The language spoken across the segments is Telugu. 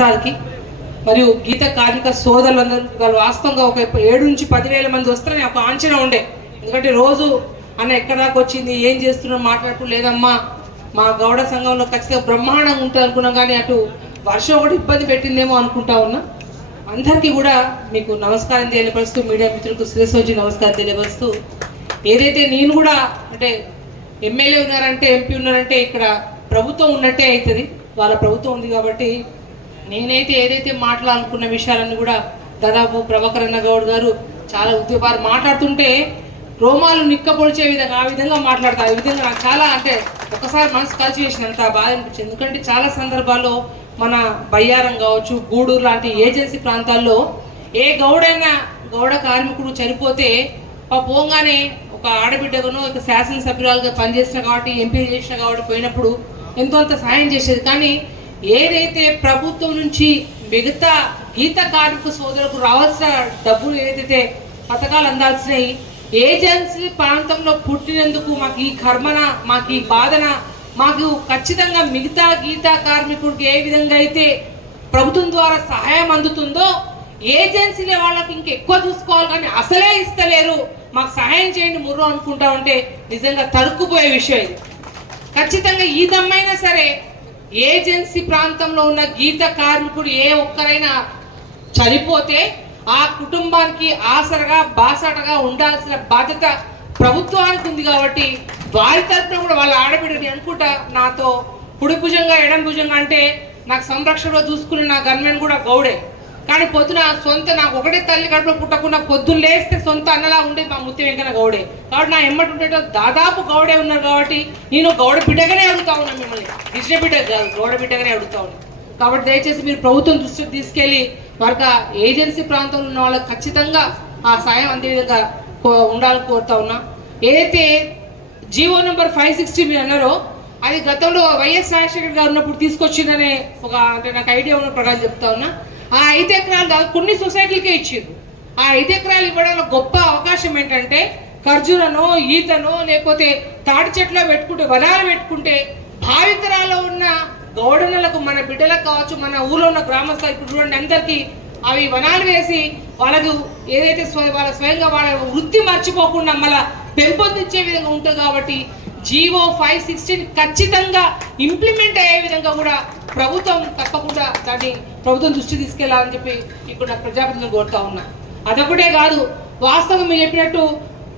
సార్కి మరియు గీత కార్మిక సోదరులందరూ వాళ్ళు వాస్తవంగా ఒక ఏడు నుంచి పదివేల మంది వస్తారని ఒక ఆంచన ఉండే. ఎందుకంటే రోజు అన్న ఎక్కడ దాకా వచ్చింది ఏం చేస్తున్నాం మాట్లాడుతూ లేదమ్మా మా గౌడ సంఘంలో ఖచ్చితంగా బ్రహ్మాండంగా ఉంటుంది అనుకున్నాం కానీ అటు వర్షం కూడా ఇబ్బంది పెట్టిందేమో అనుకుంటా ఉన్నా. అందరికీ కూడా మీకు నమస్కారం తెలియపరుస్తూ మీడియా మిత్రులకు శిరస్సు నమస్కారం తెలియపరుస్తూ ఏదైతే నేను కూడా అంటే ఎమ్మెల్యే ఉన్నారంటే ఎంపీ ఉన్నారంటే ఇక్కడ ప్రభుత్వం ఉన్నట్టే అవుతుంది. వాళ్ళ ప్రభుత్వం ఉంది కాబట్టి నేనైతే ఏదైతే మాట్లాడుకున్న విషయాలన్నీ కూడా దాదాపు ప్రభాకర్ గౌడ్ గారు చాలా ఉద్యోగాలు మాట్లాడుతుంటే రోమాలు నిక్కపొడిచే విధంగా ఆ విధంగా మాట్లాడతారు ఆ విధంగా నాకు చాలా అంటే ఒకసారి మనసు కలిసి వేసినంత బాధ అనిపించింది. ఎందుకంటే చాలా సందర్భాల్లో మన బయ్యారం కావచ్చు గూడూరు లాంటి ఏజెన్సీ ప్రాంతాల్లో ఏ గౌడైనా గౌడ కార్మికుడు చనిపోతే పోగానే ఒక ఆడబిడ్డగానో ఒక శాసనసభ్యురాలుగా పనిచేసిన కాబట్టి ఎంపీ చేసిన కాబట్టి పోయినప్పుడు ఎంతో అంత సాయం చేసేది. కానీ ఏదైతే ప్రభుత్వం నుంచి మిగతా గీత కార్మిక సోదరులకు రావాల్సిన డబ్బులు ఏదైతే పథకాలు అందాల్సినవి ఏజెన్సీ ప్రాంతంలో పుట్టినందుకు మాకు ఈ కర్మన మాకు ఈ బాధన మాకు ఖచ్చితంగా మిగతా గీతా కార్మికుడికి ఏ విధంగా అయితే ప్రభుత్వం ద్వారా సహాయం అందుతుందో ఏజెన్సీల వాళ్ళకి ఇంకెక్కువ చూసుకోవాలి కానీ అసలే ఇస్తలేరు. మాకు సహాయం చేయండి ముర్రు అనుకుంటా ఉంటే నిజంగా తరుక్కుపోయే విషయం ఇది. ఖచ్చితంగా ఈ దమ్మైనా సరే ఏజెన్సీ ప్రాంతంలో ఉన్న గీత కార్మికుడు ఏ ఒక్కరైనా చనిపోతే ఆ కుటుంబానికి ఆసరగా బాసటగా ఉండాల్సిన బాధ్యత ప్రభుత్వానికి ఉంది కాబట్టి వారి తరఫున కూడా వాళ్ళ ఆడబిడ్డని అనుకుంటా నాతో. కుడి భుజంగా ఎడం భుజంగా అంటే నాకు సంరక్షణలో చూసుకునే నా గన్మెన్ కూడా గౌడే. కానీ పొద్దున సొంత నాకు ఒకటే తల్లి కడుపులో పుట్టకుండా పొద్దున్న లేస్తే సొంత అన్నలా ఉండేది మా ముత్తి వెంకన్న గౌడే. కాబట్టి నా ఎమ్మటి ఉండేటో దాదాపు గౌడే ఉన్నారు కాబట్టి నేను గౌడ బిడ్డగానే అడుగుతా ఉన్నాను మిమ్మల్ని. ఇష్ట బిడ్డ కాదు గౌడ బిడ్డగానే అడుగుతా ఉన్నాను కాబట్టి దయచేసి మీరు ప్రభుత్వం దృష్టికి తీసుకెళ్ళి వారికి ఏజెన్సీ ప్రాంతంలో ఉన్న వాళ్ళకి ఖచ్చితంగా ఆ సాయం అందే విధంగా కో- ఉండాలని కోరుతా ఉన్నా. ఏదైతే జీవో నెంబర్ ఫైవ్ సిక్స్టీ మీరు అన్నారో అది గతంలో వైఎస్ రాజశేఖర్ గారు ఉన్నప్పుడు తీసుకొచ్చిందనే ఒక అంటే నాకు ఐడియా ఉన్న ప్రకారం చెప్తా ఉన్నా. ఆ ఐదు ఎకరాలు దాదాపు కొన్ని సొసైటీలకే ఇచ్చిండ్రు. ఆ ఐదు ఎకరాలు ఇవ్వడంలో గొప్ప అవకాశం ఏంటంటే ఖర్జూరనో ఈతనో లేకపోతే తాటి చెట్లో పెట్టుకుంటే వనాలు పెట్టుకుంటే భావితరాల్లో ఉన్న గౌడనలకు మన బిడ్డలకు కావచ్చు మన ఊళ్ళో ఉన్న గ్రామస్థాయి ఇప్పుడు చూడండి అందరికీ అవి వనాలు వేసి వాళ్ళకు ఏదైతే వాళ్ళ స్వయంగా వాళ్ళ వృత్తి మర్చిపోకుండా మళ్ళా పెంపొందించే విధంగా ఉంటుంది కాబట్టి జీవో ఫైవ్ సిక్స్టీన్ ఖచ్చితంగా ఇంప్లిమెంట్ అయ్యే విధంగా కూడా ప్రభుత్వం తప్పకుండా దాన్ని ప్రభుత్వం దృష్టి తీసుకెళ్ళాలని చెప్పి ఇక్కడ నా ప్రజాప్రతిని కోరుతా ఉన్నా. అదొకటే కాదు వాస్తవం మీరు చెప్పినట్టు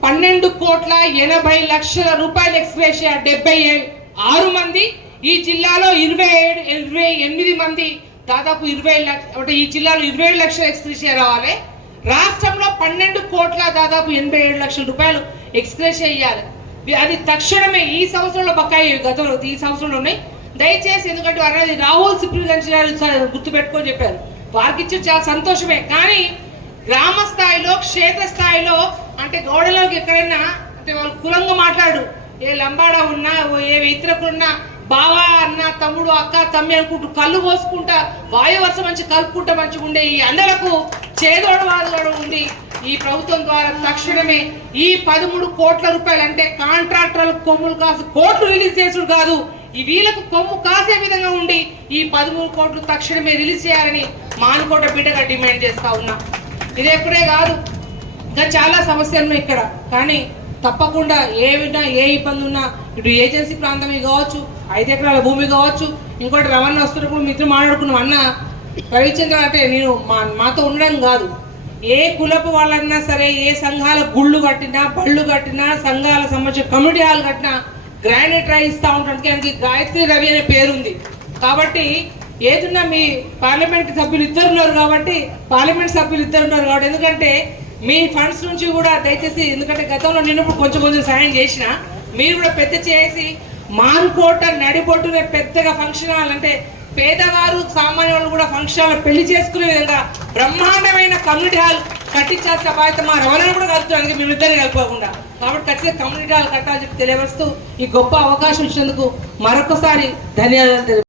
పన్నెండు కోట్ల ఎనభై లక్షల రూపాయల ఎక్స్ప్రెషియా డెబ్బై ఆరు మంది ఈ జిల్లాలో ఇరవై ఏడు ఇరవై ఎనిమిది మంది దాదాపు ఇరవై లక్ష అంటే ఈ జిల్లాలో ఇరవై ఏడు లక్షల ఎక్స్ప్రెస్ రావాలి. రాష్ట్రంలో పన్నెండు కోట్ల దాదాపు ఎనభై ఏడు లక్షల రూపాయలు ఎక్స్ప్రెస్ ఇవ్వాలి అది తక్షణమే ఈ సంవత్సరంలో బకాయి గతంలో ఈ సంవత్సరంలో ఉన్నాయి దయచేసి ఎందుకంటే వారు రాహుల్ సిప్రిల్ గుర్తు పెట్టుకొని చెప్పారు. వారికి ఇచ్చిన చాలా సంతోషమే. కానీ గ్రామ స్థాయిలో క్షేత్ర స్థాయిలో అంటే గౌడలోకి ఎక్కడైనా అంటే వాళ్ళు కులంగా మాట్లాడు ఏ లంబాడ ఉన్నా ఓ ఏ ఇతరకున్నా బావా అన్న తమ్ముడు అక్క తమ్మి అనుకుంటూ కళ్ళు పోసుకుంటా వాయువర్షం మంచి కలుపుకుంటా మంచిగా ఉండే ఈ అందరకు చేదోడు వాదులు ఉండి ఈ ప్రభుత్వం ద్వారా తక్షణమే ఈ పదమూడు కోట్ల రూపాయలు అంటే కాంట్రాక్టర్లకు కొమ్ములు కాసు కోట్లు రిలీజ్ చేసుడు కాదు ఈ వీళ్ళకు కొమ్ము కాసే విధంగా ఉండి ఈ పదమూడు కోట్లు తక్షణమే రిలీజ్ చేయాలని మానుకోట బిడ్డగా డిమాండ్ చేస్తా ఉన్నా. ఇది ఎప్పుడే కాదు ఇంకా చాలా సమస్యలు ఉన్నాయి ఇక్కడ. కానీ తప్పకుండా ఏ విధంగా ఏ ఇబ్బంది ఉన్నా ఇటు ఏజెన్సీ ప్రాంతం కావచ్చు ఐదు ఎకరాల భూమి కావచ్చు ఇంకోటి రవాణా వస్తున్నప్పుడు మిత్రులు మాట్లాడుకున్నాం అన్న రవిచంద్ర అంటే నేను మా మాతో ఉండడం కాదు. ఏ కులపు వాళ్ళన్నా సరే ఏ సంఘాల గుళ్ళు కట్టినా బళ్ళు కట్టినా సంఘాల సంబంధించిన కమ్యూనిటీ హాల్ కట్టినా గ్రానైట్ రాయి ఇస్తూ ఉంటానికి ఆయనకి గాయత్రి రవి అనే పేరుంది. కాబట్టి ఏదున్నా మీ పార్లమెంట్ సభ్యులు ఇద్దరు ఉన్నారు కాబట్టి పార్లమెంట్ సభ్యులు ఇద్దరు ఉన్నారు కాబట్టి ఎందుకంటే మీ ఫండ్స్ నుంచి కూడా దయచేసి ఎందుకంటే గతంలో నేను కొంచెం కొంచెం సహాయం చేసిన మీరు కూడా పెద్ద చేసి మారుకోట నడిబొట్టునే పెద్దగా ఫంక్షన్ హాల్ అంటే పేదవారు సామాన్య వాళ్ళు కూడా ఫంక్షన్ హాల్ పెళ్ళి చేసుకునే విధంగా బ్రహ్మాండమైన కమ్యూనిటీ హాల్ కట్టించాల్సిన బాధ్యత మా రవాణా కూడా కలుపుతానికి మేము ఇద్దరు కలుపుకోకుండా. కాబట్టి ఖచ్చితంగా కమ్యూనిటీ హాల్ కట్టాలని చెప్పి తెలియవస్తూ ఈ గొప్ప అవకాశం ఇచ్చినందుకు మరొకసారి ధన్యవాదాలు